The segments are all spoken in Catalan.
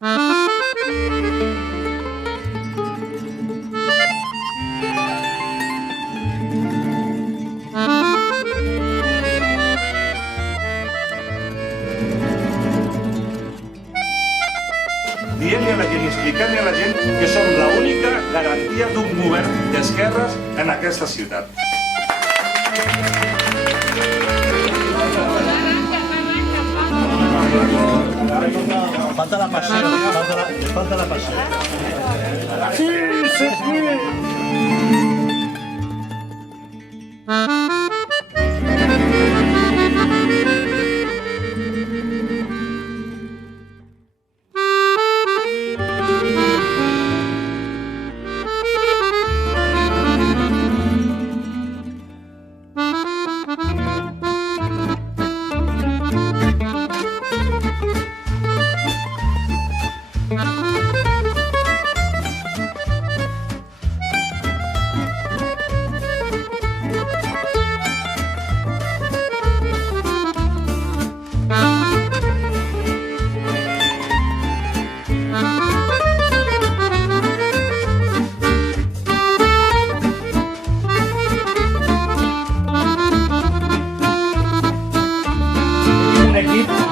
Dient-li a la gent i explicant-li a la gent que som l'única garantia d'un govern d'esquerres en aquesta ciutat. Falta la passió, falta la passió. Sí, sí, sí.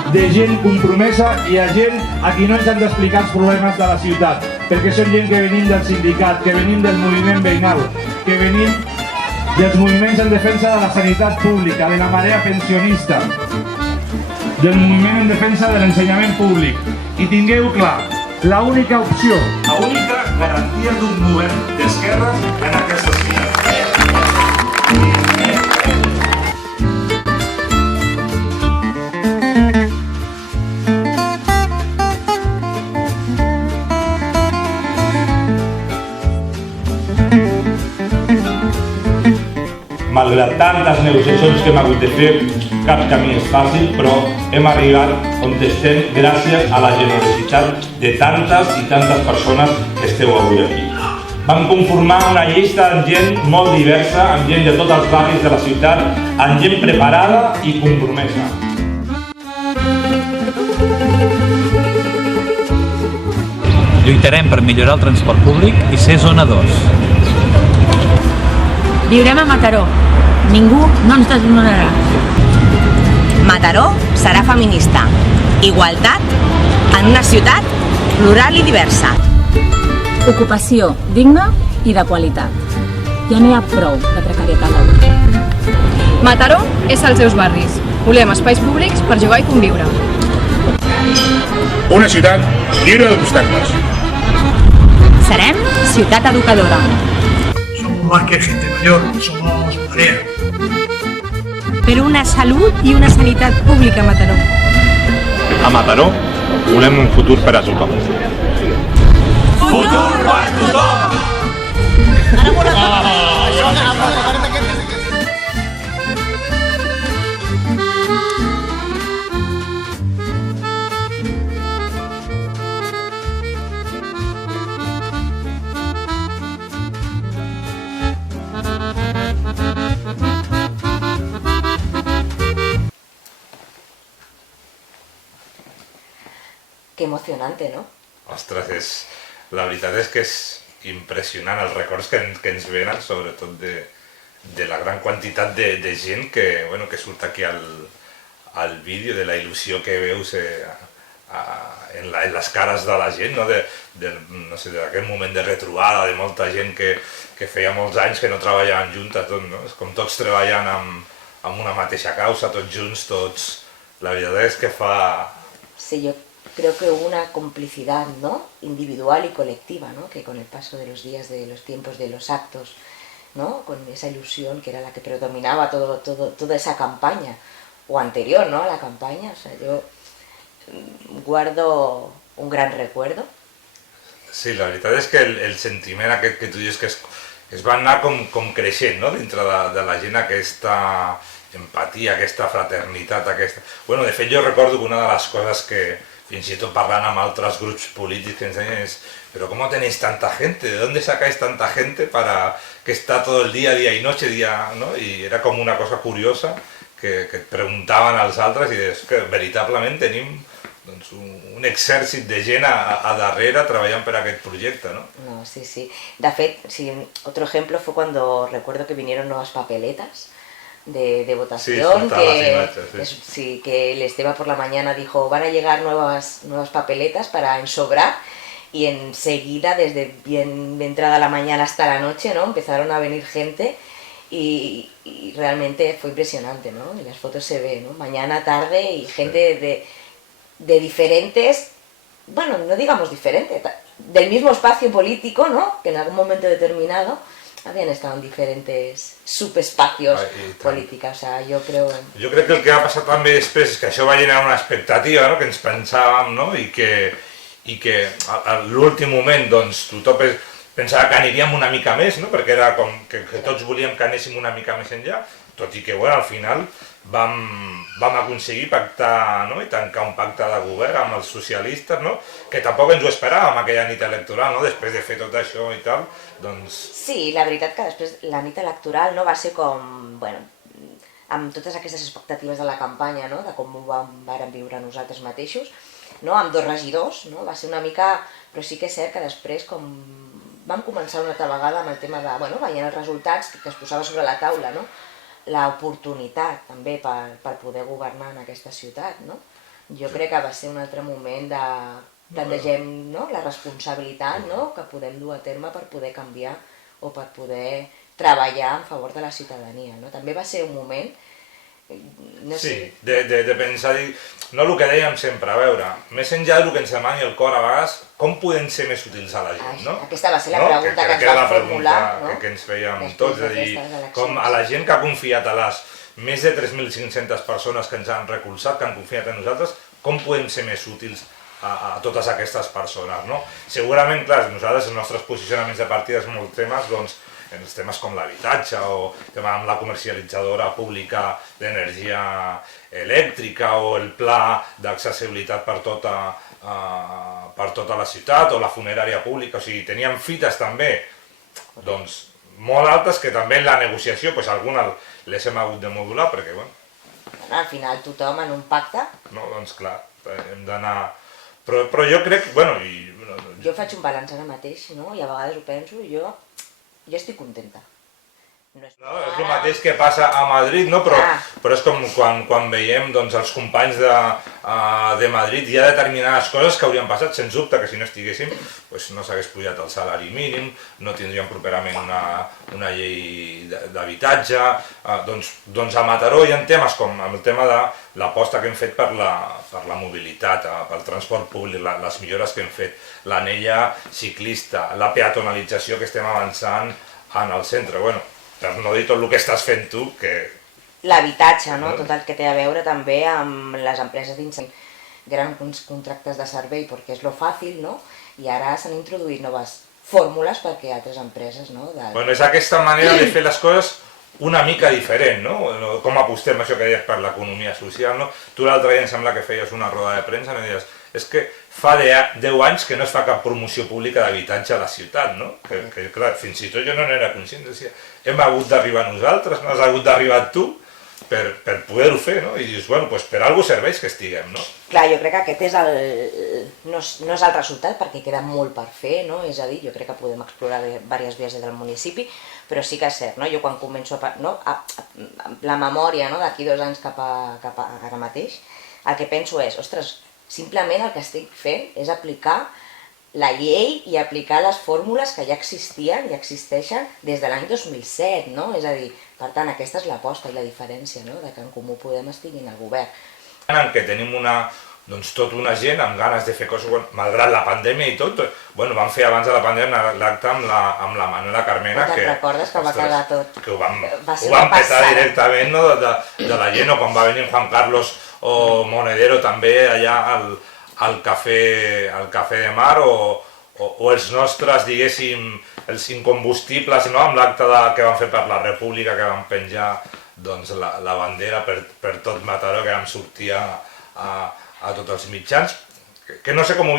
De gent compromesa i a gent a qui no ens han d'explicar els problemes de la ciutat, perquè són gent que venim del sindicat, que venim del moviment veïnal, que venim dels moviments en defensa de la sanitat pública, de la marea pensionista, del moviment en defensa de l'ensenyament públic. I tingueu clar, l'única opció, L'única garantia d'un govern d'esquerres en aquesta ciutat. Malgrat tantes negociacions que hem hagut de fer, cap camí és fàcil, però hem arribat on estem gràcies a la generositat de tantes i tantes persones que esteu avui aquí. Vam conformar una llista amb gent molt diversa, amb gent de tots els barris de la ciutat, amb gent preparada i compromesa. Lluitarem per millorar el transport públic i ser zona 2. Viurem a Mataró. Ningú no ens desnonarà. Mataró serà feminista. Igualtat en una ciutat plural i diversa. Ocupació digna i de qualitat. Ja n'hi ha prou de precarietat laboral. Mataró és als seus barris. Volem espais públics per jugar i conviure. Una ciutat lliure d'obstacles. Serem ciutat educadora. Somos más que gente mayor, somos marea. Per una salut i una sanitat pública a Mataró. A Mataró volem un futur per a tothom. Futur per tothom! Que emocionante, ¿no? Ostres, la veritat és que és impressionant els records que ens venen, sobretot de la gran quantitat de gent que surt aquí al vídeo, de la il·lusió que veus en les cares de la gent, no? D'aquest moment de retrobada, de molta gent que feia molts anys que no treballaven juntes, no? És com tots treballant amb una mateixa causa, tots junts, tots... La veritat és que fa... Sí, yo creo que hubo una complicidad, ¿no? Individual y colectiva, ¿no? Que con el paso de los días, de los tiempos, de los actos, ¿no? Con esa ilusión que era la que predominaba toda esa campaña, o anterior, ¿no? A la campaña, o sea, yo guardo un gran recuerdo. Sí, la veritat és que el sentiment aquest que tu dius que es va anar com creixent, no? Dintre de la gent, aquesta empatia, aquesta fraternitat, aquesta... Bueno, de fet jo recordo que una de les coses que fins i tot parlant amb altres grups polítics que ens deien és «Pero ¿cómo tenéis tanta gente? ¿De dónde sacáis tanta gente para que está todo el día y noche, día...?» ¿no? I era com una cosa curiosa que et preguntaven als altres i és que veritablement tenim un exèrcit de gent a darrere treballant per aquest projecte, ¿no? No, sí, sí. De fet, sí, otro ejemplo fue cuando recuerdo que vinieron nuevas papeletas de votación, que el Esteba por la mañana dijo van a llegar nuevas papeletas para ensobrar, y enseguida, desde bien de entrada la mañana hasta la noche, ¿no? Empezaron a venir gente y realmente fue impresionante, ¿no? En las fotos se ve, ¿no? Mañana, tarde, y gente de diferentes, bueno, no digamos diferente, del mismo espacio político, ¿no? Que en algún momento determinado habían estado en diferents subespacios polítics, o sigui, jo crec... Jo crec que el que va passar també després és que això va generar una expectativa, no?, que ens pensàvem, no?, i que a l'últim moment doncs tothom pensava que aniríem una mica més, no?, perquè era com que tots volíem que anéssim una mica més enllà, tot i que, bueno, al final vam aconseguir pactar, no?, i tancar un pacte de govern amb els socialistes, no?, que tampoc ens ho esperàvem aquella nit electoral, no?, després de fer tot això i tal, doncs... Sí, la veritat que després la nit electoral no va ser com, bueno, amb totes aquestes expectatives de la campanya, no?, de com ho vam viure nosaltres mateixos, no?, amb 2 regidors, no?, va ser una mica... Però sí que és cert que després com vam començar una altra vegada amb el tema de, bueno, veient els resultats que es posava sobre la taula, no?, l'oportunitat també per poder governar en aquesta ciutat, no? Jo crec que va ser un altre moment de plantegem, no?, la responsabilitat, no?, que podem dur a terme per poder canviar o per poder treballar en favor de la ciutadania, no? També va ser un moment, no sé... Sí, de pensar, no el que dèiem sempre, a veure, més enllà del que ens demani el cor a vegades, com podem ser més útils a la gent, no? Aquesta va ser la pregunta que ens vam formular, no? Que ens fèiem tots, és a dir, com a la gent que ha confiat a les més de 3.500 persones que ens han recolzat, que han confiat en nosaltres, com podem ser més útils a totes aquestes persones, no? Segurament, clar, nosaltres, els nostres posicionaments de partida són molts temes, doncs, en els temes com l'habitatge o amb la comercialitzadora pública d'energia elèctrica o el pla d'accessibilitat per tota la ciutat o la funerària pública, o sigui, teníem fites també doncs molt altes que també en la negociació algunes les hem hagut de modular perquè, bueno... Al final tothom en un pacte... No, doncs clar, hem d'anar... Però jo crec, bueno... Jo faig un balanç ara mateix, no? I a vegades ho penso, jo estic contenta. No, és el mateix que passa a Madrid, no? Però és com quan veiem els companys de Madrid, hi ha determinades coses que haurien passat, sens dubte, que si no estiguéssim no s'hagués pujat el salari mínim, no tindríem properament una llei d'habitatge, doncs a Mataró hi ha temes com el tema de l'aposta que hem fet per la mobilitat, pel transport públic, les millores que hem fet, l'anella ciclista, la peatonalització que estem avançant en el centre, bueno, per no dir tot el que estàs fent tu, que... L'habitatge, no? Tot el que té a veure també amb les empreses d'incendis, grans contractes de servei, perquè és lo fàcil, no? I ara s'han introduït noves fórmules perquè altres empreses, no? Bueno, és aquesta manera de fer les coses una mica diferent, no? Com apostem això que deies per l'economia social, no? Tu l'altre dia em sembla que feies una roda de premsa i deies és que fa 10 anys que no es fa cap promoció pública d'habitatge a la ciutat, no? Que clar, fins i tot jo no n'era conscient, hem hagut d'arribar nosaltres, no has hagut d'arribar tu per poder-ho fer, no? I dius, bueno, doncs per alguna cosa serveix que estiguem, no? Clar, jo crec que aquest és no és el resultat perquè queda molt per fer, no? És a dir, jo crec que podem explorar diverses vies del municipi, però sí que és cert, no? Jo quan començo la memòria d'aquí 2 anys cap a ara mateix, el que penso és, ostres, simplement el que estic fent és aplicar la llei i aplicar les fórmules que ja existien i existeixen des de l'any 2007, no? És a dir, per tant, aquesta és l'aposta i la diferència, no?, de que en Comú Podem estiguin al govern. En què tenim tota una gent amb ganes de fer coses, malgrat la pandèmia i tot, vam fer abans de la pandèmia l'acte amb la Manuela Carmena, que... Te'n recordes que va quedar tot... Que ho vam petar directament de la gent, o quan va venir Juan Carlos o Monedero també allà al Cafè de Mar, o els nostres, diguéssim, els incombustibles, amb l'acte que vam fer per la República, que vam penjar la bandera per tot Mataró, que vam sortir a tots els mitjans, que no sé com ho...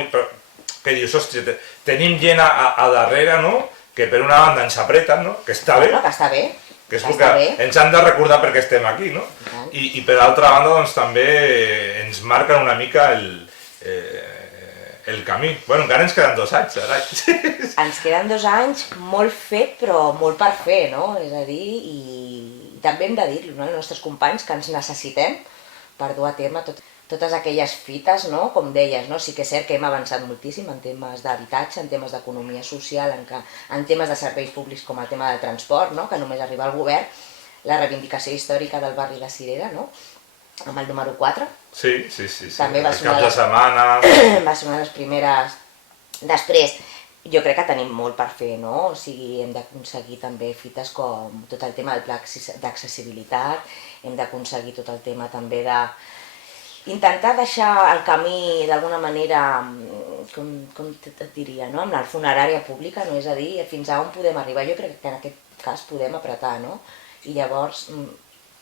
que dius, hòstia, tenim gent a darrere, no?, que per una banda ens apreten, no?, que està bé. Bueno, que està bé. Que és el que ens han de recordar perquè estem aquí, no? I per altra banda, doncs, també ens marquen una mica el camí. Bueno, encara ens queden 2 anys, ara. Ens queden 2 anys molt fet, però molt per fer, no? És a dir, i també hem de dir-lo, no? Els nostres companys, que ens necessitem per dur a terme totes aquelles fites, no? Com deies, no? Sí que és cert que hem avançat moltíssim en temes d'habitatge, en temes d'economia social, en temes de serveis públics com el tema del transport, no? Que només arriba al govern, la reivindicació històrica del barri de Cirera, no? Amb el número 4. Sí. També va el cap de setmana. Va ser una de les primeres. Després, jo crec que tenim molt per fer, no? O sigui, hem d'aconseguir també fites com tot el tema del pla d'accessibilitat, hem d'aconseguir tot el tema també de intentar deixar el camí d'alguna manera, com et diria, no? Amb la funerària pública, no? És a dir, fins a on podem arribar. Jo crec que en aquest cas podem apretar, no? I llavors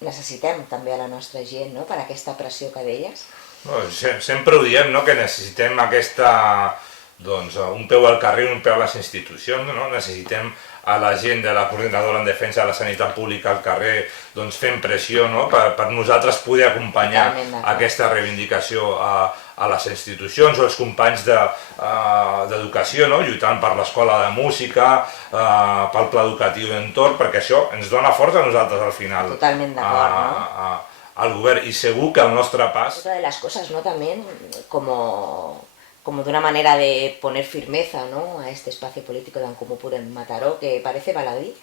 necessitem també a la nostra gent, no? Per aquesta pressió que deies. No, sempre ho diem, no? Que necessitem aquesta, doncs, un peu al carrer i un peu a les institucions, no? Necessitem a la gent de la coordinadora en defensa de la sanitat pública al carrer, doncs fent pressió, no? Per nosaltres poder acompanyar aquesta reivindicació a les institucions o els companys d'educació, no? Lluitant per l'escola de música, pel pla educatiu d'entorn, perquè això ens dona força a nosaltres al final. Totalment d'acord, no? Al govern, i segur que el nostre pas... Otra de las cosas, ¿no? También como de una manera de poner firmeza, ¿no? A este espacio político de Comú Podem Mataró, que parece baladí,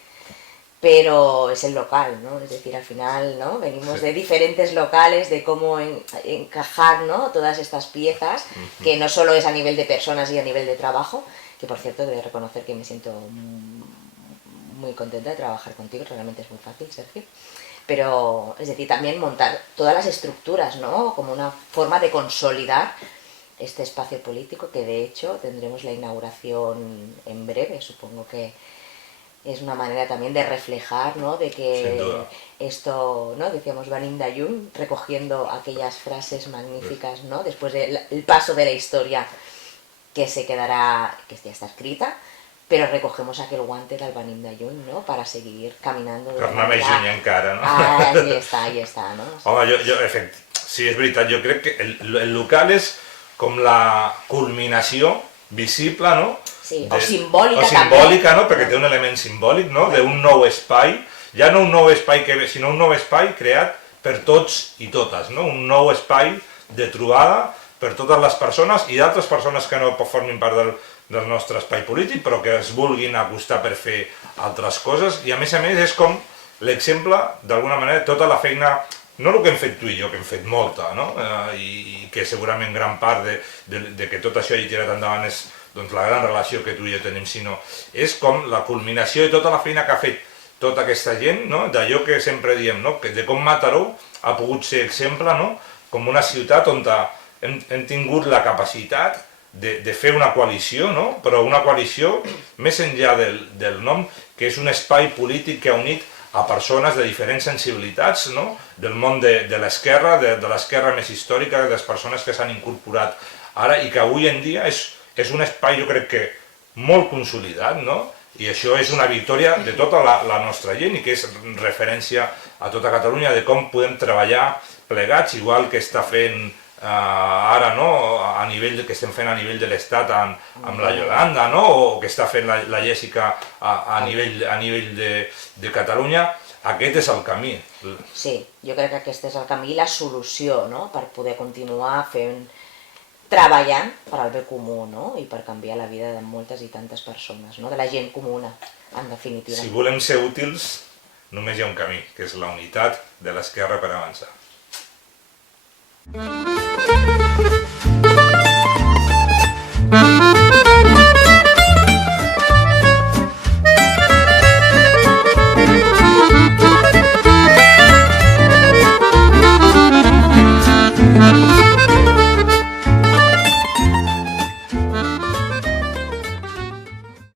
pero es el local, ¿no? Es decir, al final, ¿no? Venimos de diferentes locales, de cómo encajar, ¿no? Todas estas piezas, que no solo es a nivel de personas y a nivel de trabajo, que por cierto, debo reconocer que me siento muy contenta de trabajar contigo, realmente es muy fácil, Sergio. Pero, es decir, también montar todas las estructuras, ¿no? Como una forma de consolidar este espacio político, que de hecho tendremos la inauguración en breve. Supongo que es una manera también de reflejar, ¿no? De que esto, ¿no? Decíamos Venim de Lluny, recogiendo aquellas frases magníficas, ¿no? Después del paso de la historia que se quedará, que ya está escrita, però recogemos aquel guante del Venim de Lluny, no? Para seguir caminando. Per anar més lluny encara, no? Ahí està, no? Home, sí, és veritat, jo crec que el local és com la culminació visible, no? Sí, o simbòlica també. O simbòlica, no? Perquè té un element simbòlic, no? D'un nou espai, ja no un nou espai que ve, sinó un nou espai creat per tots i totes, no? Un nou espai de trobada per totes les persones i d'altres persones que no formin part del nostre espai polític, però que es vulguin acostar per fer altres coses. I a més és com l'exemple, d'alguna manera, tota la feina, no el que hem fet tu i jo, que hem fet molta, no? I que segurament gran part de que tot això hagi tirat endavant és la gran relació que tu i jo tenim, sinó és com la culminació de tota la feina que ha fet tota aquesta gent, d'allò que sempre diem, de com Mataró ha pogut ser exemple, com una ciutat on hem tingut la capacitat de fer una coalició, però una coalició més enllà del nom, que és un espai polític que ha unit a persones de diferents sensibilitats, del món de l'esquerra, de l'esquerra més històrica, de les persones que s'han incorporat ara i que avui en dia és un espai, jo crec que, molt consolidat, i això és una victòria de tota la nostra gent i que és referència a tota Catalunya de com podem treballar plegats, igual que està fent ara, a nivell que estem fent a nivell de l'Estat amb la Yolanda, o que està fent la Jèssica a nivell de Catalunya. Aquest és el camí. Sí, jo crec que aquest és el camí i la solució, per poder continuar treballant per al bé comú i per canviar la vida de moltes i tantes persones, de la gent comuna, en definitiva. Si volem ser útils, només hi ha un camí, que és la unitat de l'esquerra per avançar.